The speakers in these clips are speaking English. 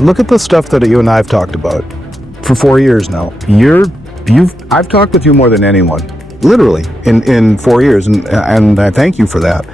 look at the stuff that you and I have talked about for 4 years now. I've talked with you more than anyone, literally, in 4 years, and I thank you for that.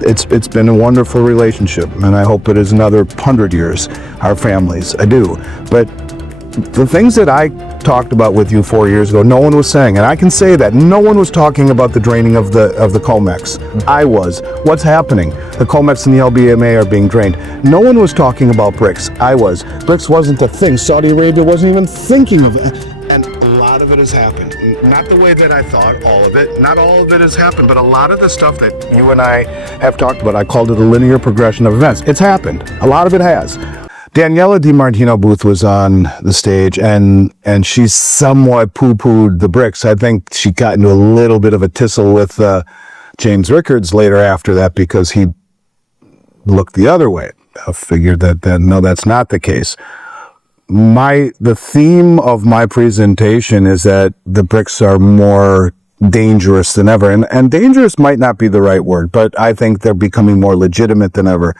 It's been a wonderful relationship, and I hope it is another 100 years, our families. I do. But the things that I talked about with you 4 years ago, no one was saying, and I can say that no one was talking about the draining of the COMEX. I was. What's happening? The COMEX and the LBMA are being drained. No one was talking about BRICS. I was. BRICS wasn't a thing. Saudi Arabia wasn't even thinking of it. And a lot of it has happened. Not the way that I thought, all of it. Not all of it has happened, but a lot of the stuff that you and I have talked about, I called it a linear progression of events. It's happened. A lot of it has. Daniela DiMartino Booth was on the stage, and she somewhat poo-pooed the BRICS. I think she got into a little bit of a tussle with James Rickards later after that because he looked the other way. I figured that no, that's not the case. The theme of my presentation is that the BRICS are more dangerous than ever, and dangerous might not be the right word, but I think they're becoming more legitimate than ever.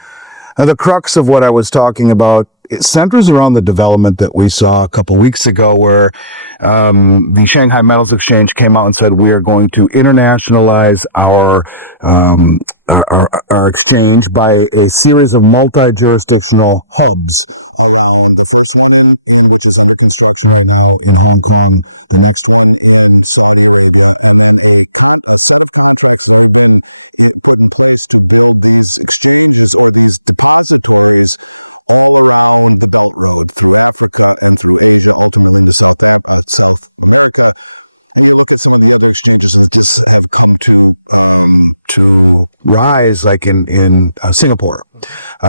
Now, the crux of what I was talking about, it centers around the development that we saw a couple weeks ago where the Shanghai Metals Exchange came out and said we are going to internationalize our exchange by a series of multi-jurisdictional hubs around the first one in which is under construction right now in Hong Kong, the next one in Saudi Arabia, and then a set of contracts has already been put in place to build these exchanges or these depositories all around the Belt Road through Africa and through Asia, ultimately into South America. And you look at some of the other exchanges that just have come to rise, like in Singapore.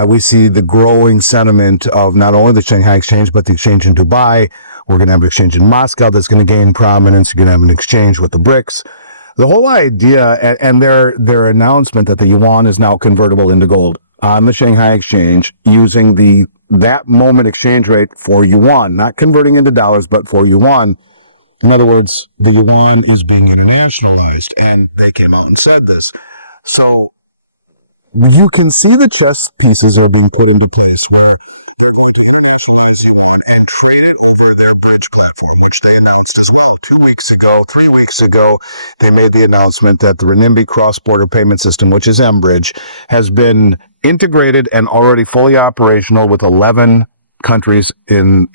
We see the growing sentiment of not only the Shanghai Exchange, but the exchange in Dubai. We're going to have an exchange in Moscow that's going to gain prominence. You're going to have an exchange with the BRICS. The whole idea and their announcement that the yuan is now convertible into gold on the Shanghai Exchange using that moment exchange rate for yuan, not converting into dollars, but for yuan. In other words, the yuan is being internationalized, and they came out and said this. So you can see the chess pieces are being put into place where they're going to internationalize yuan and trade it over their bridge platform, which they announced as well. 3 weeks ago, they made the announcement that the renminbi cross-border payment system, which is mBridge, has been integrated and already fully operational with 11 countries in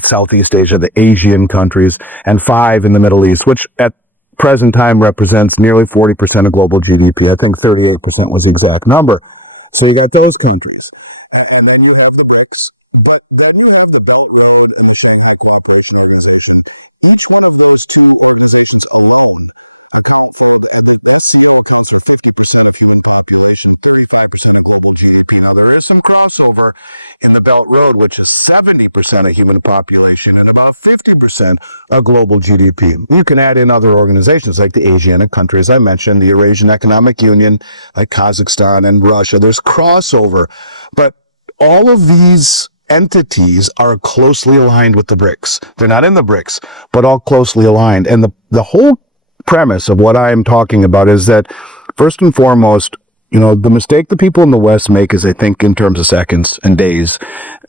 Southeast Asia, the Asian countries, and 5 in the Middle East, which at present time represents nearly 40% of global GDP. I think 38% was the exact number. So you got those countries. And then you have the BRICS, but then you have the Belt Road and the Shanghai Cooperation Organization. Each one of those two organizations alone account for, the SCO accounts for 50% of human population, 35% of global GDP. Now, there is some crossover in the Belt Road, which is 70% of human population and about 50% of global GDP. You can add in other organizations like the Asianic countries I mentioned, the Eurasian Economic Union, like Kazakhstan and Russia. There's crossover. But all of these entities are closely aligned with the BRICS. They're not in the BRICS, but all closely aligned. And the whole premise of what I am talking about is that, first and foremost, the mistake the people in the West make is they think in terms of seconds and days.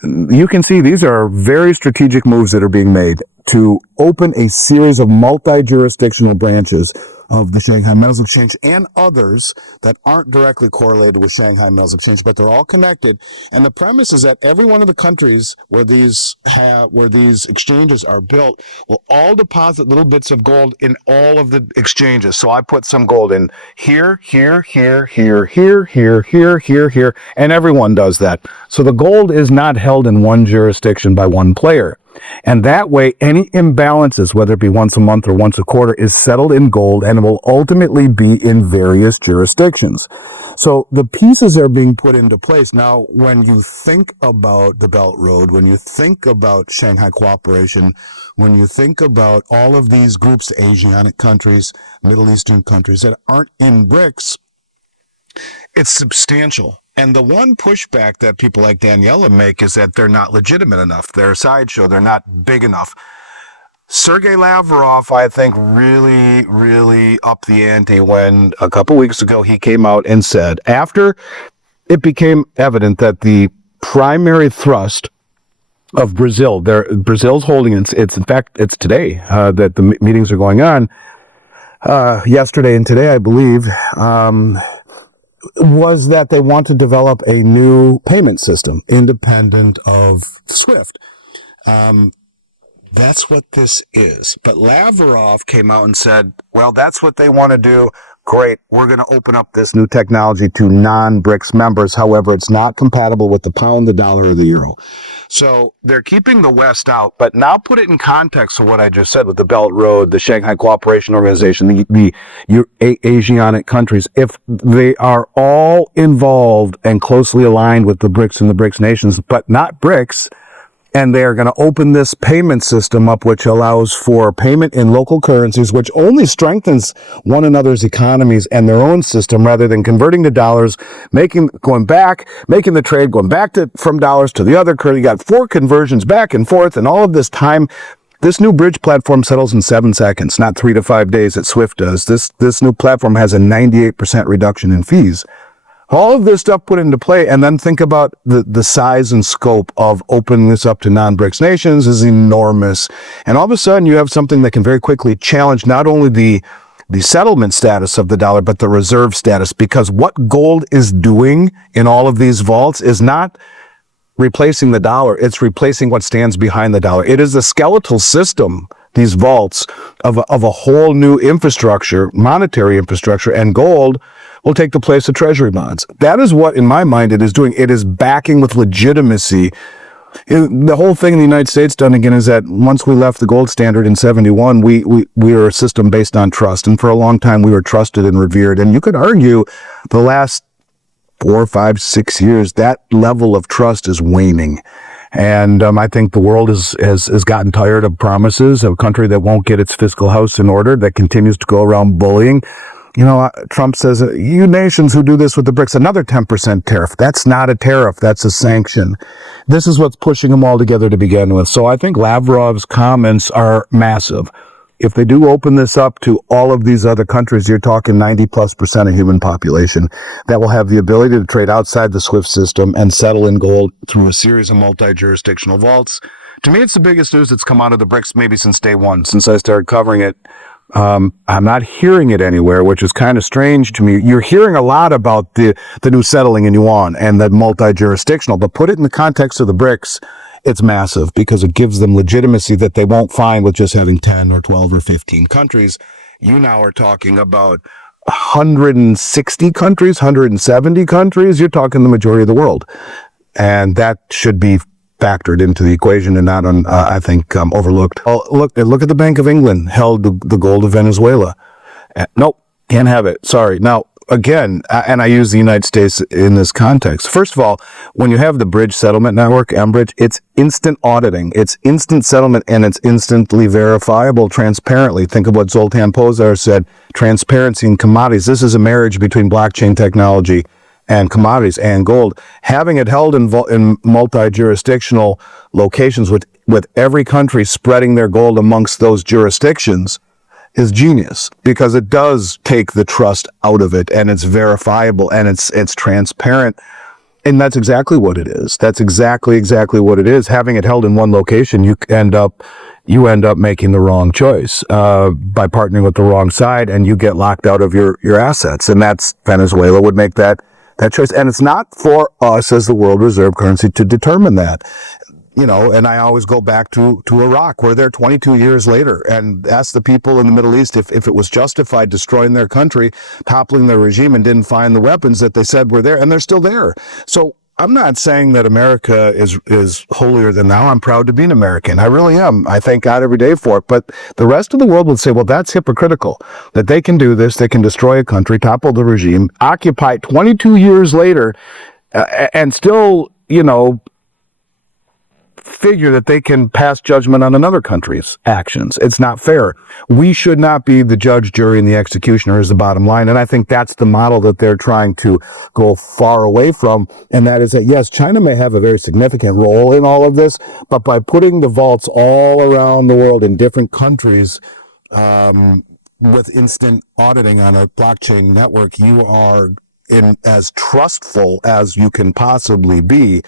You can see these are very strategic moves that are being made to open a series of multi-jurisdictional branches of the Shanghai Metals Exchange and others that aren't directly correlated with Shanghai Metals Exchange, but they're all connected. And the premise is that every one of the countries where these exchanges are built will all deposit little bits of gold in all of the exchanges. So I put some gold in here, and everyone does that. So the gold is not held in one jurisdiction by one player. And that way, any imbalances, whether it be once a month or once a quarter, is settled in gold and will ultimately be in various jurisdictions. So the pieces are being put into place. Now, when you think about the Belt Road, when you think about Shanghai Cooperation, when you think about all of these groups, the Asianic countries, Middle Eastern countries that aren't in BRICS, it's substantial. And the one pushback that people like Daniela make is that they're not legitimate enough. They're a sideshow. They're not big enough. Sergei Lavrov, I think, really, really upped the ante when a couple weeks ago he came out and said, after it became evident that the primary thrust of Brazil. Brazil's holding, it's in fact, it's today that the meetings are going on. Yesterday and today, I believe, was that they want to develop a new payment system independent of SWIFT. That's what this is. But Lavrov came out and said, well, that's what they want to do. Great. We're going to open up this new technology to non-BRICS members. However, it's not compatible with the pound, the dollar, or the euro. So they're keeping the West out, but now put it in context of what I just said with the Belt Road, the Shanghai Cooperation Organization, the Asianic countries. If they are all involved and closely aligned with the BRICS and the BRICS nations, but not BRICS, and they are going to open this payment system up, which allows for payment in local currencies, which only strengthens one another's economies and their own system, rather than converting to dollars, making the trade, going back from dollars to the other currency. You got 4 conversions back and forth, and all of this time. This new bridge platform settles in 7 seconds, not 3 to 5 days that SWIFT does. This new platform has a 98% reduction in fees. All of this stuff put into play, and then think about the size and scope of opening this up to non-BRICS nations is enormous. And all of a sudden, you have something that can very quickly challenge not only the settlement status of the dollar, but the reserve status. Because what gold is doing in all of these vaults is not replacing the dollar. It's replacing what stands behind the dollar. It is a skeletal system, these vaults, of a whole new infrastructure, monetary infrastructure, and gold will take the place of treasury bonds. That is what, in my mind, it is doing. It is backing with legitimacy. The whole thing in the United States done again is that once we left the gold standard in 71, we were a system based on trust. And for a long time, we were trusted and revered. And you could argue the last 4, 5, 6 years, that level of trust is waning. And I think the world has gotten tired of promises, of a country that won't get its fiscal house in order, that continues to go around bullying. You know, Trump says, you nations who do this with the BRICS, another 10% tariff. That's not a tariff. That's a sanction. This is what's pushing them all together to begin with. So I think Lavrov's comments are massive. If they do open this up to all of these other countries, you're talking 90+% of human population that will have the ability to trade outside the SWIFT system and settle in gold through a series of multi-jurisdictional vaults. To me, it's the biggest news that's come out of the BRICS maybe since day one, since I started covering it. I'm not hearing it anywhere, which is kind of strange to me. You're hearing a lot about the new settling in yuan and the multi-jurisdictional, but put it in the context of the BRICS, it's massive because it gives them legitimacy that they won't find with just having 10 or 12 or 15 countries. You now are talking about 160 countries, 170 countries. You're talking the majority of the world. And that should be factored into the equation and not, I think, overlooked. Oh, look at the Bank of England held the gold of Venezuela. Nope, can't have it. Sorry. Now, again, and I use the United States in this context. First of all, when you have the Bridge Settlement Network, MBridge, it's instant auditing, it's instant settlement, and it's instantly verifiable transparently. Think of what Zoltan Pozsar said, transparency in commodities. This is a marriage between blockchain technology and commodities and gold. Having it held in multi-jurisdictional locations with every country spreading their gold amongst those jurisdictions is genius, because it does take the trust out of it, and it's verifiable, and it's transparent. And that's exactly what it is. That's exactly what it is. Having it held in one location, you end up making the wrong choice by partnering with the wrong side, and you get locked out of your assets. And that's Venezuela would make that choice. And it's not for us as the world reserve currency to determine that. You know, and I always go back to Iraq. We're there 22 years later, and ask the people in the Middle East if it was justified destroying their country, toppling their regime, and didn't find the weapons that they said were there, and they're still there. So I'm not saying that America is holier than thou. I'm proud to be an American. I really am. I thank God every day for it. But the rest of the world would say, well, that's hypocritical, that they can do this. They can destroy a country, topple the regime, occupy it 22 years later, and still, you know, figure that they can pass judgment on another country's actions. It's not fair. We should not be the judge, jury, and the executioner is the bottom line. And I think that's the model that they're trying to go far away from. And that is that, yes, China may have a very significant role in all of this, but by putting the vaults all around the world in different countries, with instant auditing on a blockchain network, you are in as trustful as you can possibly be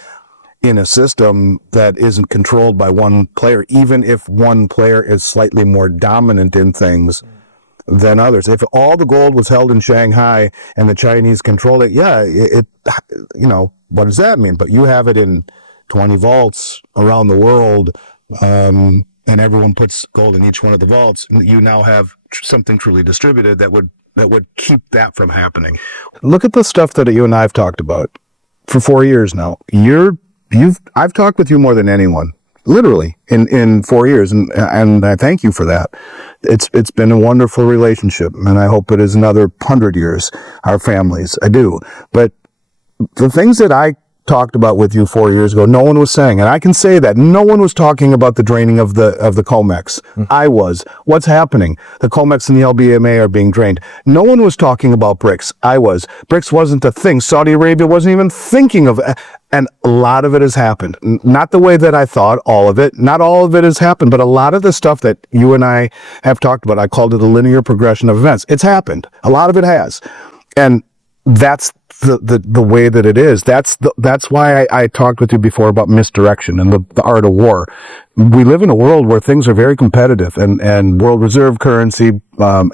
in a system that isn't controlled by one player, even if one player is slightly more dominant in things than others. If all the gold was held in Shanghai and the Chinese control it, what does that mean? But you have it in 20 vaults around the world, and everyone puts gold in each one of the vaults, and you now have something truly distributed that would keep that from happening. Look at the stuff that you and I have talked about for 4 years now. I've talked with you more than anyone, literally, in 4 years, and I thank you for that. It's been a wonderful relationship, and I hope it is another 100 years, our families. I do. But the things that I talked about with you 4 years ago, no one was saying, and I can say that no one was talking about the draining of the COMEX. I was. What's happening? The COMEX and the LBMA are being drained. No one was talking about BRICS. I was. BRICS wasn't a thing. Saudi Arabia wasn't even thinking of it. And a lot of it has happened. Not the way that I thought, all of it. Not all of it has happened, but a lot of the stuff that you and I have talked about, I called it a linear progression of events. It's happened. A lot of it has. And that's the way that it is. That's why I talked with you before about misdirection and the art of war. We live in a world where things are very competitive, and world reserve currency,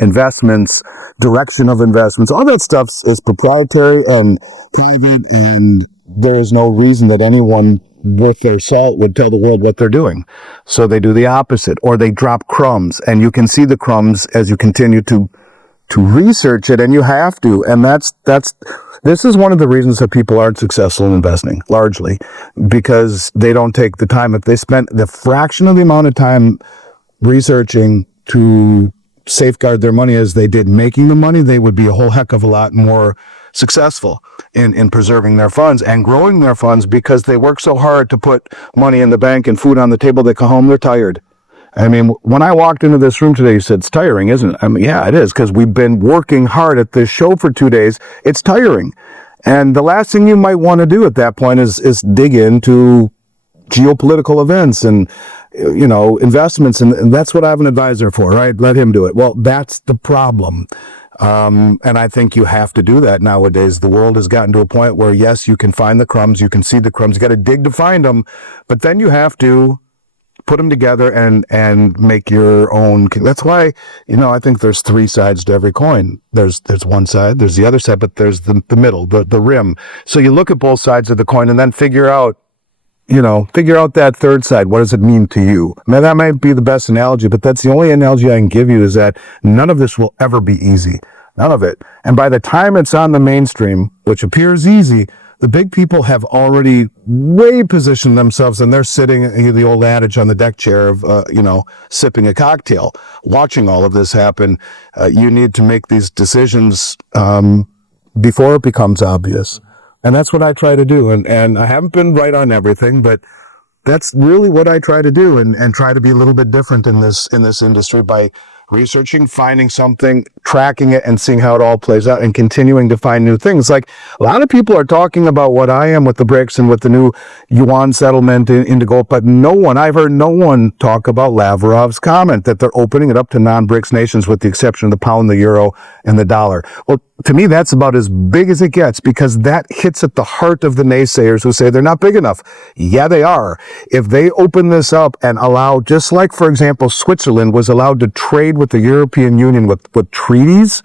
investments, direction of investments, all that stuff is proprietary and private, and there is no reason that anyone worth their salt would tell the world what they're doing. So they do the opposite, or they drop crumbs, and you can see the crumbs as you continue to research it, and you have to. And this is one of the reasons that people aren't successful in investing, largely because they don't take the time. If they spent the fraction of the amount of time researching to safeguard their money as they did making the money, they would be a whole heck of a lot more successful in preserving their funds and growing their funds, because they work so hard to put money in the bank and food on the table. They come home, they're tired. I mean, when I walked into this room today, you said, it's tiring, isn't it? I mean, yeah, it is, because we've been working hard at this show for 2 days. It's tiring. And the last thing you might want to do at that point is dig into geopolitical events and, investments. And that's what I have an advisor for, right? Let him do it. Well, that's the problem. And I think you have to do that nowadays. The world has gotten to a point where, yes, you can find the crumbs, you can see the crumbs, you got to dig to find them, but then you have to put them together and make your own. That's why, I think there's 3 sides to every coin. There's one side, there's the other side, but there's the middle, the rim. So you look at both sides of the coin and then figure out that third side. What does it mean to you? Now, that might be the best analogy, but that's the only analogy I can give you, is that none of this will ever be easy. None of it. And by the time it's on the mainstream, which appears easy, the big people have already way positioned themselves, and they're sitting, the old adage, on the deck chair of, sipping a cocktail, watching all of this happen. You need to make these decisions before it becomes obvious. And that's what I try to do. And I haven't been right on everything, but that's really what I try to do, and try to be a little bit different in this industry by researching, finding something, tracking it, and seeing how it all plays out, and continuing to find new things. Like, a lot of people are talking about what I am with the BRICS and with the new yuan settlement into gold, but I've heard no one talk about Lavrov's comment that they're opening it up to non-BRICS nations with the exception of the pound, the euro, and the dollar. Well, to me, that's about as big as it gets, because that hits at the heart of the naysayers who say they're not big enough. Yeah, they are. If they open this up and allow, just like, for example, Switzerland was allowed to trade with the European Union with treaties,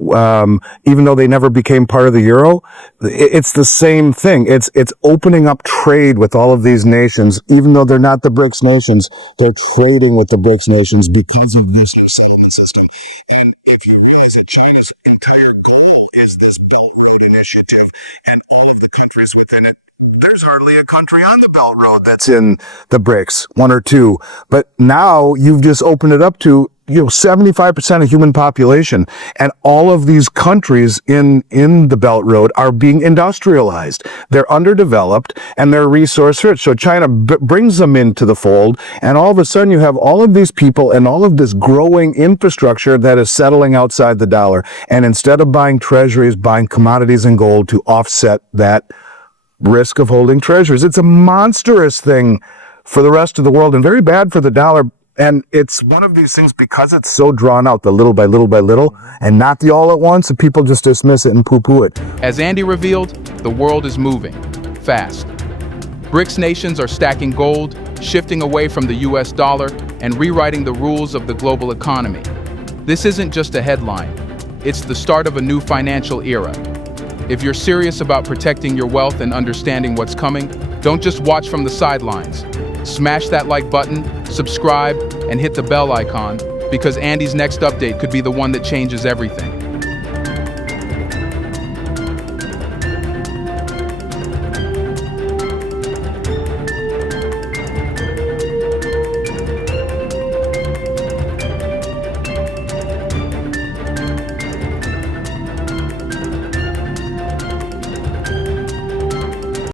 even though they never became part of the euro, it's the same thing. It's opening up trade with all of these nations, even though they're not the BRICS nations. They're trading with the BRICS nations because of this new settlement system. And if you realize that China's entire goal is this Belt Road Initiative and all of the countries within it, there's hardly a country on the Belt Road that's in the BRICS, 1 or 2. But now you've just opened it up to 75% of human population, and all of these countries in the Belt Road are being industrialized. They're underdeveloped and they're resource rich. So China brings them into the fold, and all of a sudden you have all of these people and all of this growing infrastructure that is settling outside the dollar. And instead of buying treasuries, buying commodities and gold to offset that risk of holding treasuries. It's a monstrous thing for the rest of the world and very bad for the dollar. And it's one of these things, because it's so drawn out, the little by little by little, and not the all at once, and people just dismiss it and poo-poo it. As Andy revealed, the world is moving fast. BRICS nations are stacking gold, shifting away from the US dollar, and rewriting the rules of the global economy. This isn't just a headline. It's the start of a new financial era. If you're serious about protecting your wealth and understanding what's coming, don't just watch from the sidelines. Smash that like button, subscribe, and hit the bell icon, because Andy's next update could be the one that changes everything.